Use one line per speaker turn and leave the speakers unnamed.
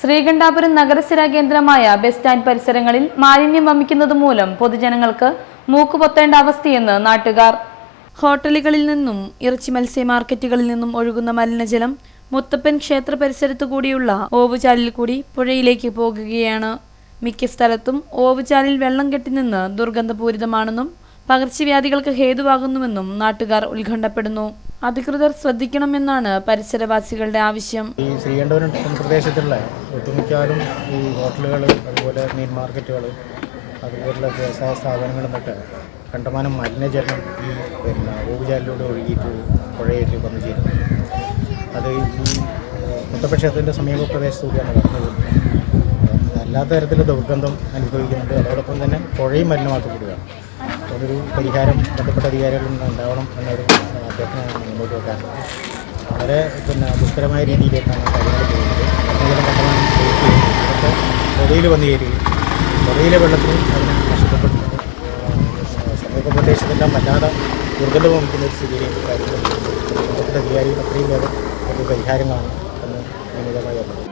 ശ്രീകണ്ഠാപുരം നഗരസിര കേന്ദ്രമായ bus stand പരിസരങ്ങളിൽ മാലിന്യം വമിക്കുന്നത് മൂലം പൊതുജനങ്ങൾക്ക് മൂക്കുപൊത്തേണ്ട അവസ്ഥയെന്ന് നാട്ടുകാർ. ഹോട്ടലുകളിൽ നിന്നും ഇറച്ചി മത്സ്യ മാർക്കറ്റുകളിൽ നിന്നും ഒഴുകുന്ന മലിനജലം മുത്തപ്പൻ ക്ഷേത്ര പരിസരത്തു കൂടിയുള്ള ഓവുചാലിൽ കൂടി പുഴയിലേക്ക് പോകുകയാണ്. മിക്ക സ്ഥലത്തും ഓവുചാലിൽ വെള്ളം കെട്ടിനിന്ന് ദുർഗന്ധപൂരിതമാണെന്നും പകർച്ചവ്യാധികൾക്ക് ഹേതുവാകുന്നുവെന്നും നാട്ടുകാർ ഉത്കണ്ഠപ്പെടുന്നു. അധികൃതർ ശ്രദ്ധിക്കണമെന്നാണ് പരിസരവാസികളുടെ ആവശ്യം.
ഈ ശ്രീകണ്ഠപുരം പ്രദേശത്തുള്ള ഒട്ടുമിക്കാലും ഈ ഹോട്ടലുകൾ അതുപോലെ മീൻ മാർക്കറ്റുകൾ അതുപോലുള്ള വ്യവസായ സ്ഥാപനങ്ങളുമൊക്കെ കണ്ടമാനം മലിനജലം ഈ പിന്നെ ഓവുചാലിലൂടെ ഒഴുകിയിട്ട് പുഴയിൽ വന്നു ചേരുന്നു. അത് ഈ മുത്തപ്പക്ഷേത്രത്തിന്റെ സമീപ പ്രദേശത്തൂടെയാണ് കടന്നു എല്ലാ തരത്തിൽ ദുർഗന്ധം അനുഭവിക്കുന്നുണ്ട്. അതോടൊപ്പം തന്നെ പുഴയും മലിനമാക്കപ്പെടുകയാണ്. അതൊരു പരിഹാരം ബന്ധപ്പെട്ട അധികാരികളിൽ നിന്ന് ഉണ്ടാവണം എന്നൊരു അഭ്യർത്ഥന മുന്നോട്ട് വെക്കാൻ വളരെ പിന്നെ ദുഷ്കരമായ രീതിയിലേക്കാണ് കാര്യങ്ങൾ പോകുന്നത്. പുഴയിൽ വന്നു കയറുകയും പുഴയിലെ വെള്ളത്തിന് അതിനെ നഷ്ടപ്പെട്ടു സമീപ പ്രദേശത്തെല്ലാം വല്ലാതെ ദുർഗന്ധം വമിക്കുന്ന ഒരു സ്ഥിതിയിലേക്ക് കാര്യങ്ങൾ ബന്ധപ്പെട്ട അധികാരികൾ അത്രയും വേഗം ഒരു പരിഹാരം എന്ന് വിനിതമായി അഭ്യർത്ഥിക്കുന്നു.